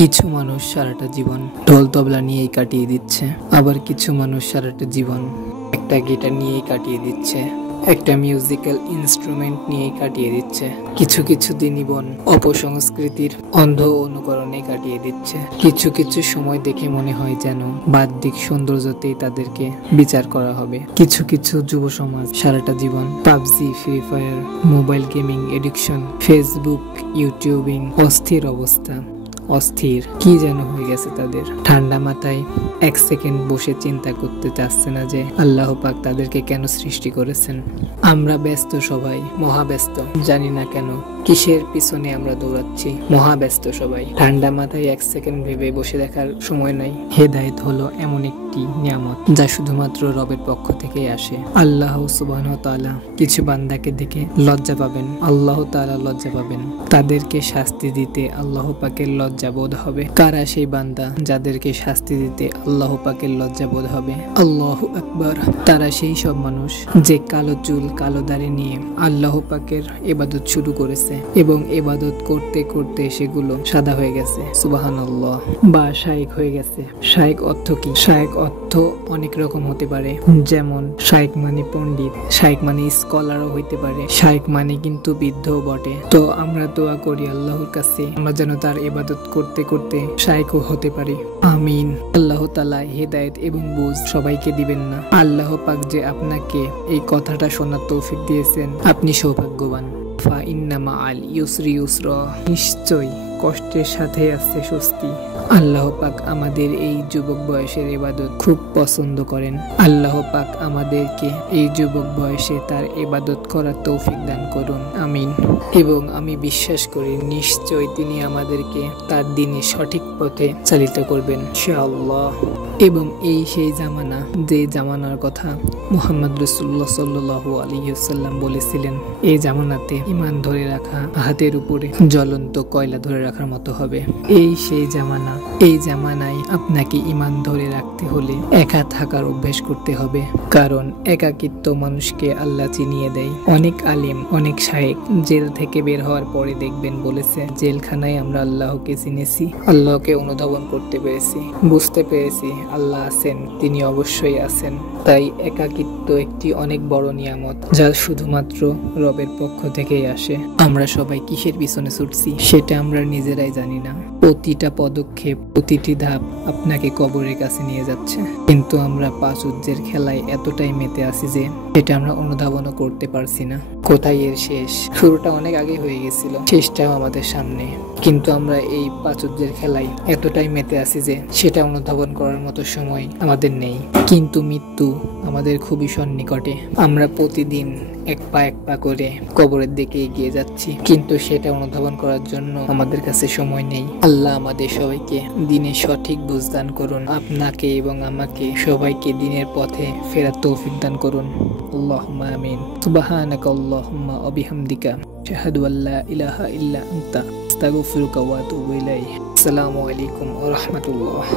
কিছু মানুষ সারাটা জীবন ঢোল তবলা নিয়েই কাটিয়ে দিচ্ছে, আবার কিছু মানুষ সারাটা জীবন একটা গিটার নিয়েই কাটিয়ে দিচ্ছে, একটা মিউজিক্যাল ইনস্ট্রুমেন্ট নিয়েই কাটিয়ে দিচ্ছে। কিছু কিছু দিনই অপসংস্কৃতির অন্ধ অনুকরণে কাটিয়ে দিচ্ছে। কিছু কিছু সময় দেখে মনে হয় যেন বাহ্যিক সৌন্দর্যতেই তাদেরকে বিচার করা হবে। কিছু কিছু যুব সমাজ সারাটা জীবন PUBG, Free Fire, mobile gaming addiction, Facebook, YouTubing, অস্থির অবস্থা, অস্থির কি যেন হয়ে গেছে তাদের। ঠান্ডা মাথায় এক সেকেন্ড বসে চিন্তা করতে চাচ্ছে না যে আল্লাহ পাক তাদেরকে কেন সৃষ্টি করেছেন। আমরা ব্যস্ত, সবাই মহাব্যস্ত, জানি না কেন কিসের পিছনে আমরা দৌড়াচ্ছি। মহাব্যস্ত সবাই, ঠান্ডা মাথায় এক সেকেন্ড ভেবে বসে দেখার সময় নাই। হেদায়েত হলো এমন একটি নিয়ামত যা শুধুমাত্র রবের পক্ষ থেকেই আসে। আল্লাহ সুবহানাহু ওয়া তাআলা কিছু বান্দাকে দেখে লজ্জা পাবেন, আল্লাহ তাআলা লজ্জা পাবেন। তাদেরকে শাস্তি দিতে আল্লাহ পাকের লজ্জা বোধ হবে। কারা সেই বান্দা যাদেরকে শাস্তি দিতে আল্লাহ পাকের লজ্জা বোধ হবে? আল্লাহু আকবার। তারা সেই সব মানুষ যে কালো চুল, কালো দাড়ি নিয়ে আল্লাহ পাকের ইবাদত শুরু করেছে এবং ইবাদত করতে করতে সেগুলো সাদা হয়ে গেছে, সুবহানাল্লাহ, বা শায়েক হয়ে গেছে। শায়েক অর্থ কি? শায়েক অর্থ অনেক রকম হতে পারে, যেমন শায়েক মানে পণ্ডিত, শায়েক মানে স্কলারও হইতে পারে, শায়েক মানে কিন্তু বৃদ্ধও বটে। তো আমরা দোয়া করি আল্লাহর কাছে আমরা যেন তার ইবাদত করতে করতে শায়েকও হতে পারি, আমিন। আল্লাহ তাআলা হেদায়েত এবং বুঝ সবাইকে দিবেন না। আল্লাহ পাক যে আপনাকে এই কথাটা শোনার তৌফিক দিয়েছেন, আপনি সৌভাগ্যবান। ফা ইন্না মাআল ইউসরি ইউসরা, নিশ্চয় কষ্টের সাথে আছে স্বস্তি। আল্লাহ পাক আমাদের এই যুবক বয়সের ইবাদত খুব পছন্দ করেন। আল্লাহ পাক আমাদেরকে এই যুবক বয়সে তার ইবাদত করার তৌফিক দান করুন, আমিন। এবং আমি বিশ্বাস করি নিশ্চয় তিনি আমাদেরকে তার দিনে সঠিক পথে চালিত করবেন ইনশাআল্লাহ। এবং এই সেই জামানা, যে জামানার কথা মুহাম্মদ রাসূলুল্লাহ সাল্লাল্লাহু আলাইহি ওয়াসাল্লাম বলেছিলেন, এই জামানাতে ঈমান ধরে রাখা হাতের উপরে জ্বলন্ত কয়লা ধরে রাখার মতো হবে। এই সেই জামানা। এই জামানায় আপনাকে ঈমান ধরে রাখতে হলে একা থাকার অভ্যাস করতে হবে, কারণ একাকিত্ব মানুষকে আল্লাহ চিনিয়ে দেয়। অনেক আলেম, অনেক শায়েখ জেল থেকে বের হওয়ার পরে দেখবেন বলেছে, জেলখানায় আমরা আল্লাহকে চিনেছি, আল্লাহকে অনুধাবন করতে পেরেছি, বুঝতে পেরেছি আল্লাহ আছেন, তিনি অবশ্যই আছেন। তাই একাকিত্ব একটি অনেক বড় নিয়ামত যা শুধুমাত্র রবের পক্ষ থেকেই আসে। আমরা সবাই কিসের পিছনে ছুটছি সেটা আমরা নিজেরাই জানি না। প্রতিটা পদক্ষেপ, প্রতিটি ধাপ আপনাকে কবরের কাছে নিয়ে যাচ্ছে, কিন্তু আমরা পাঁচুজ্জের খেলায় এতটাই মেতে আছি যে এটা আমরা অনুধাবনও করতে পারছি না। কোথায় এর শেষ? শুরুটা অনেক আগে হয়ে গেছিল, শেষটাও আমাদের সামনে, কিন্তু আমরা এই পাঁচুজ্জের খেলায় এতটাই মেতে আছি যে সেটা অনুধাবন করার মতো সময় আমাদের নেই। কিন্তু মৃত্যু আমাদের খুবই সন্নিকটে। আমরা প্রতিদিন এক পা করে কবরের দিকে এগিয়ে যাচ্ছি, কিন্তু সেটা অনুধাবন করার জন্য আমাদের কাছে সময় নেই। আল্লাহ আমাদের সবাইকে দিনের সঠিক বুঝ দান করুন, আপনাকে এবং আমাকে সবাইকে দিনের পথে ফেরার তৌফিক দান করুন। আল্লাহুম্মা আমিন। সুবহানাকা আল্লাহুম্মা ওয়া বিহামদিকা আশহাদু আল্লা ইলাহা ইল্লা আনতা আস্তাগফিরুকা ওয়া আতুবু ইলাইক। আসসালামু আলাইকুম ওয়া রাহমাতুল্লাহ।